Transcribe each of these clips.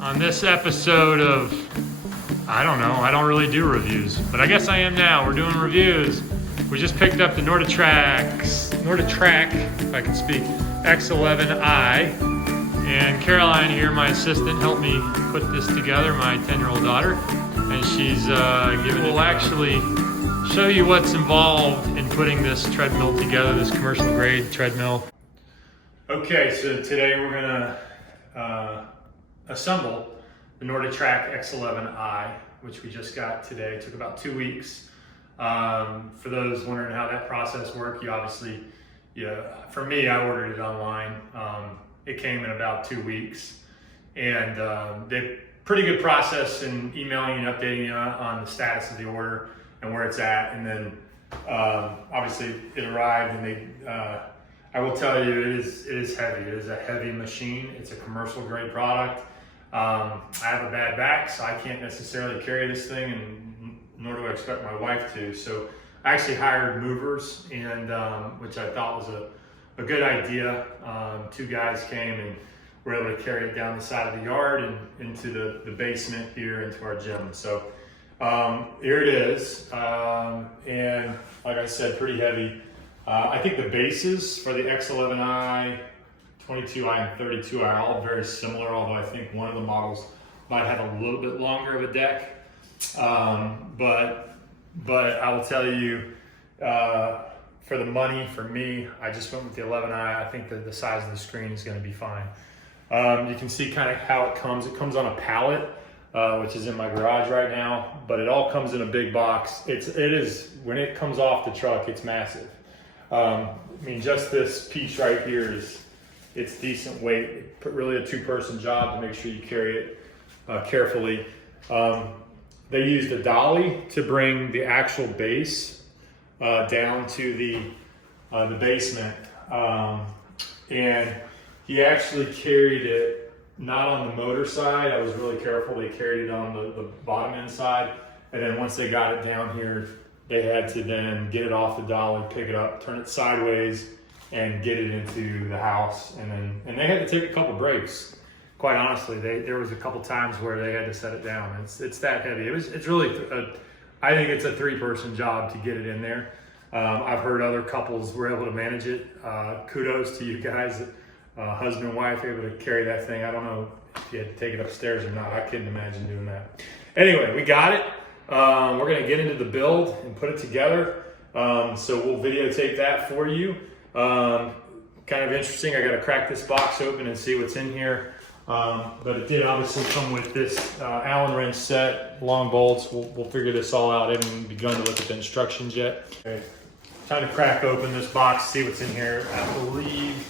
On this episode of, I don't know, I don't really do reviews, but I guess I am now. We're doing reviews. We just picked up the NordicTrack, if I can speak, x11i. And Caroline here, my assistant, helped me put this together, my 10-year-old daughter. And she's giving it. We'll actually show you what's involved in putting this treadmill together, this commercial grade treadmill. Okay, so today we're gonna assemble the NordicTrack x11i, which we just got today. It took about 2 weeks. For those wondering how that process worked, you obviously, for me, I ordered it online. It came in about 2 weeks, and they pretty good process in emailing and updating you on the status of the order and where it's at. And then obviously it arrived, and they I will tell you, it is heavy. It is a heavy machine. It's a commercial grade product. I have a bad back, so I can't necessarily carry this thing, and nor do I expect my wife to. So I actually hired movers, and which I thought was a good idea. 2 guys came and were able to carry it down the side of the yard and into the basement here into our gym. So here it is, and like I said, pretty heavy. I think the bases for the x11i, 22i, and 32i are all very similar, although I think one of the models might have a little bit longer of a deck. But I will tell you, for the money, for me, I just went with the 11i. I think that the size of the screen is going to be fine. You can see kind of how it comes. It comes on a pallet, which is in my garage right now, but it all comes in a big box. It is, when it comes off the truck, it's massive. I mean, just this piece right here it's decent weight. Really a 2-person job to make sure you carry it carefully. They used a dolly to bring the actual base down to the basement, and he actually carried it not on the motor side. I was really careful. They carried it on the bottom end side, and then once they got it down here, they had to then get it off the dolly, pick it up, turn it sideways, and get it into the house. And they had to take a couple breaks. Quite honestly, there was a couple times where they had to set it down. It's that heavy. It's really, I think it's a 3-person job to get it in there. I've heard other couples were able to manage it. Kudos to you guys, husband and wife, able to carry that thing. I don't know if you had to take it upstairs or not. I couldn't imagine doing that. Anyway, we got it. We're gonna get into the build and put it together. So we'll videotape that for you. Kind of interesting. I got to crack this box open and see what's in here. But it did obviously come with this Allen wrench set, long bolts. We'll figure this all out. I haven't begun to look at the instructions yet. Okay. Time to crack open this box, see what's in here. I believe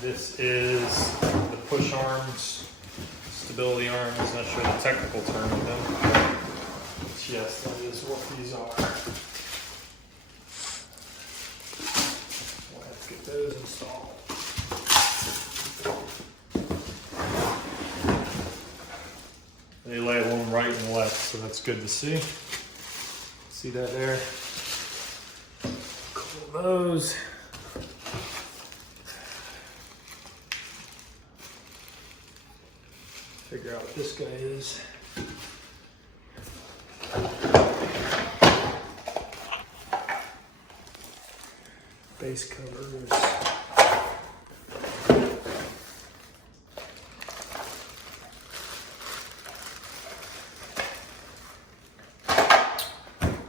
this is the push arms, stability arms. Not sure the technical term of them. But yes, that is what these are. Let's get those installed. They label them right and left, so that's good to see. See that there? Cool those. Figure out what this guy is. Base covers.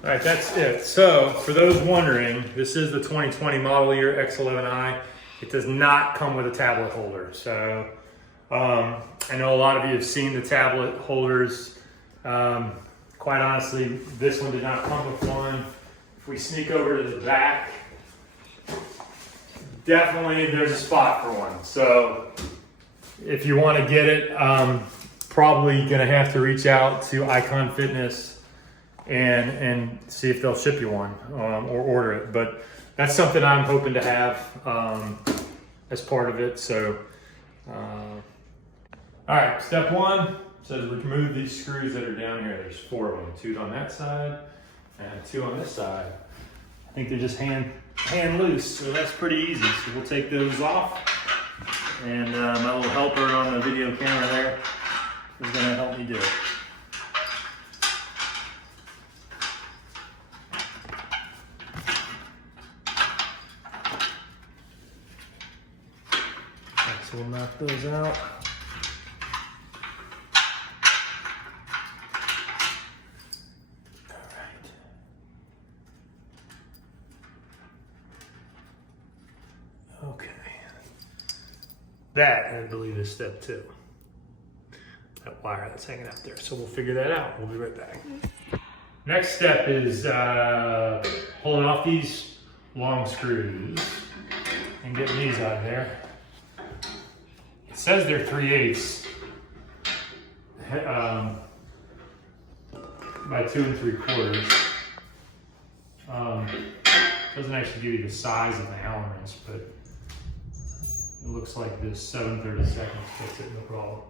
All right, that's it. So for those wondering, this is the 2020 model year x11i. It does not come with a tablet holder. So I know a lot of you have seen the tablet holders. Quite honestly, this one did not come with one. If we sneak over to the back, definitely there's a spot for one. So if you want to get it, probably gonna have to reach out to Icon Fitness and see if they'll ship you one or order it. But that's something I'm hoping to have as part of it. So all right, step 1 says remove these screws that are down here. There's 4 of them, 2 on that side and 2 on this side. I think they're just hand loose, so that's pretty easy. So we'll take those off. And my little helper on the video camera there is going to help me do it. So we'll knock those out. Okay. That, I believe, is step 2. That wire that's hanging out there. So we'll figure that out. We'll be right back. Next step is pulling off these long screws and getting these out of there. It says they're 3/8 by 2 3/4. Doesn't actually give you the size of the Allen wrench, but it looks like this 7/32 fits it, no problem.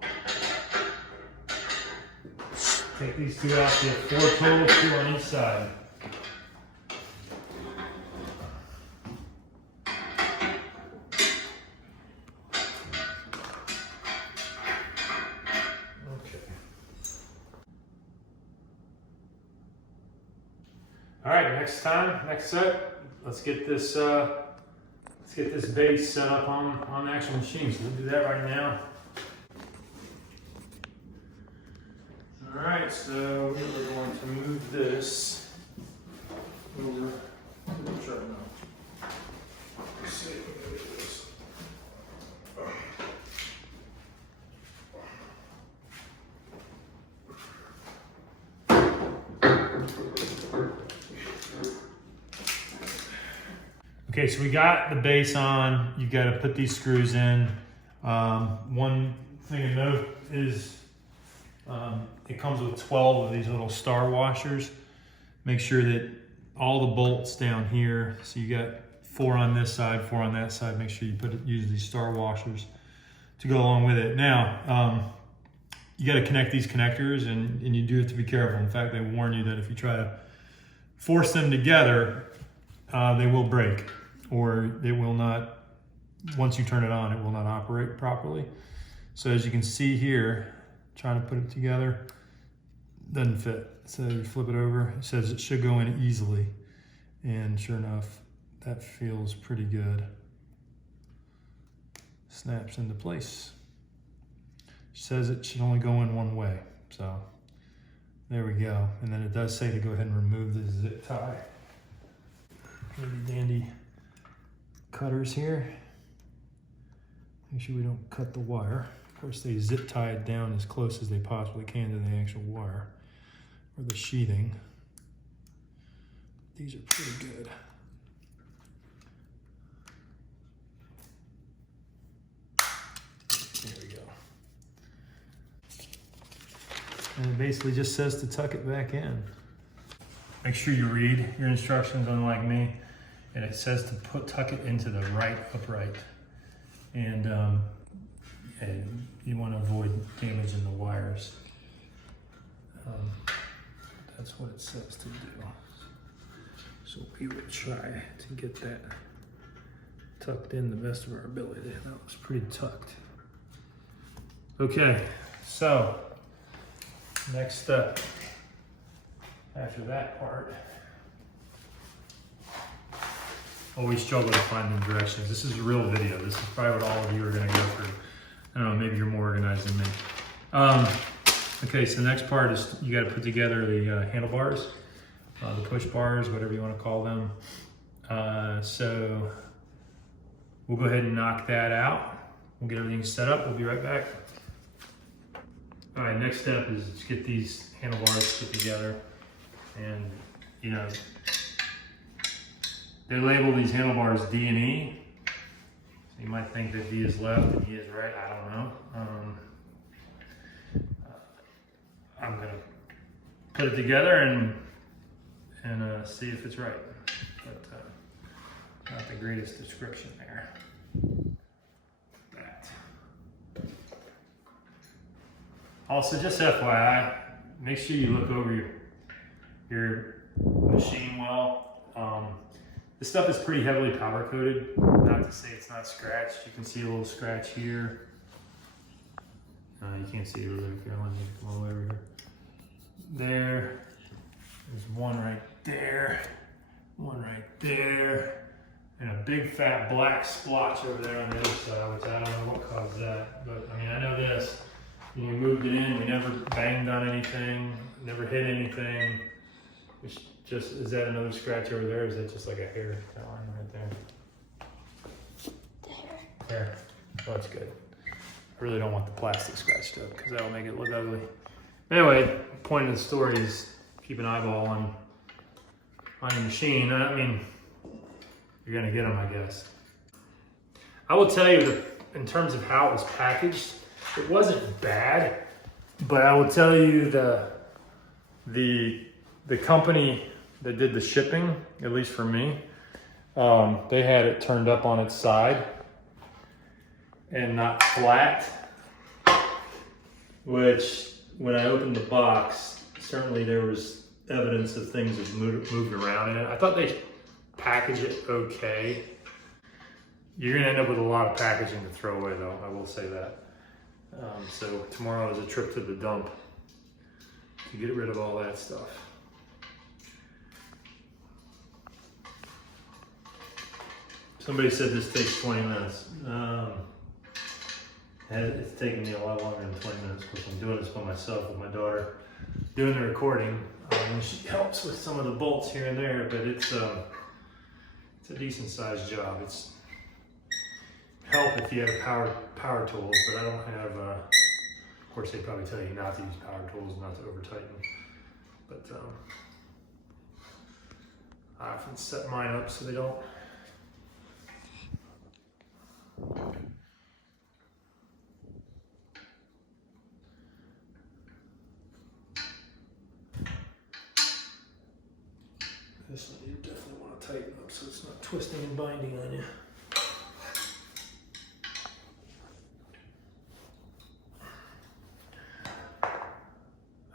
Take these 2 out, you have 4 total, 2 on each side. All right, next set, let's get this base set up on the actual machine. So we'll do that right now. All right, so we're going to move this over to the treadmill. Let's see what it is. Okay, so we got the base on. You got to put these screws in. One thing to note is it comes with 12 of these little star washers. Make sure that all the bolts down here, so you got 4 on this side, 4 on that side. Make sure you use these star washers to go along with it. Now, you got to connect these connectors, and you do have to be careful. In fact, they warn you that if you try to force them together, they will break, or they will not, once you turn it on, it will not operate properly. So as you can see here, trying to put it together, doesn't fit. So you flip it over, it says it should go in easily. And sure enough, that feels pretty good. Snaps into place. Says it should only go in one way. So there we go. And then it does say to go ahead and remove the zip tie. Handy dandy cutters here. Make sure we don't cut the wire. Of course, they zip tie it down as close as they possibly can to the actual wire or the sheathing. These are pretty good. There we go. And it basically just says to tuck it back in. Make sure you read your instructions, unlike me. And it says to tuck it into the right upright. And you want to avoid damaging the wires. That's what it says to do. So we will try to get that tucked in the best of our ability. That looks pretty tucked. Okay, so next step after that part. Always struggle to find the directions. This is a real video. This is probably what all of you are going to go through. I don't know, maybe you're more organized than me. Okay, so the next part is you got to put together the handlebars, the push bars, whatever you want to call them. So we'll go ahead and knock that out. We'll get everything set up. We'll be right back. All right, next step is to get these handlebars put together. And, you know, they label these handlebars D and E. So you might think that D is left and E is right. I don't know. I'm gonna put it together and see if it's right. But not the greatest description there. That. Also, just FYI, make sure you look over your machine well. This stuff is pretty heavily powder coated. Not to say it's not scratched. You can see a little scratch here. You can't see it over there. Caroline, you can come all the way over here. There's one right there, one right there, and a big fat black splotch over there on the other side, which I don't know what caused that. But I mean, I know this. When we moved it in, we never banged on anything, never hit anything. Which just, is that another scratch over there? Or is that just like a hair line right there? There. Oh, that's good. I really don't want the plastic scratched up because that'll make it look ugly. Anyway, the point of the story is keep an eyeball on your machine. I mean, you're gonna get them, I guess. I will tell you that in terms of how it was packaged, it wasn't bad, but I will tell you the company that did the shipping, at least for me, they had it turned up on its side and not flat, which when I opened the box, certainly there was evidence of things that moved around in it. I thought they packaged it okay. You're gonna end up with a lot of packaging to throw away though, I will say that. So tomorrow is a trip to the dump to get rid of all that stuff. Somebody said this takes 20 minutes. It's taking me a lot longer than 20 minutes because I'm doing this by myself with my daughter doing the recording. She helps with some of the bolts here and there, but it's a decent sized job. It's help if you have power tools, but I don't have, of course they probably tell you not to use power tools, not to over tighten, but I often set mine up so they don't. This one you definitely want to tighten up so it's not twisting and binding on you.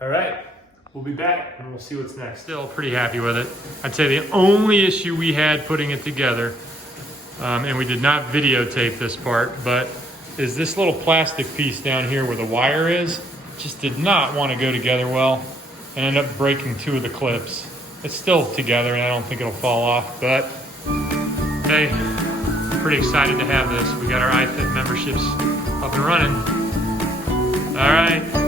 All right, we'll be back and we'll see what's next. Still pretty happy with it. I'd say the only issue we had putting it together, and we did not videotape this part, but is this little plastic piece down here where the wire is, just did not want to go together well and ended up breaking two of the clips. It's still together and I don't think it'll fall off, but hey, pretty excited to have this. We got our iFit memberships up and running. All right.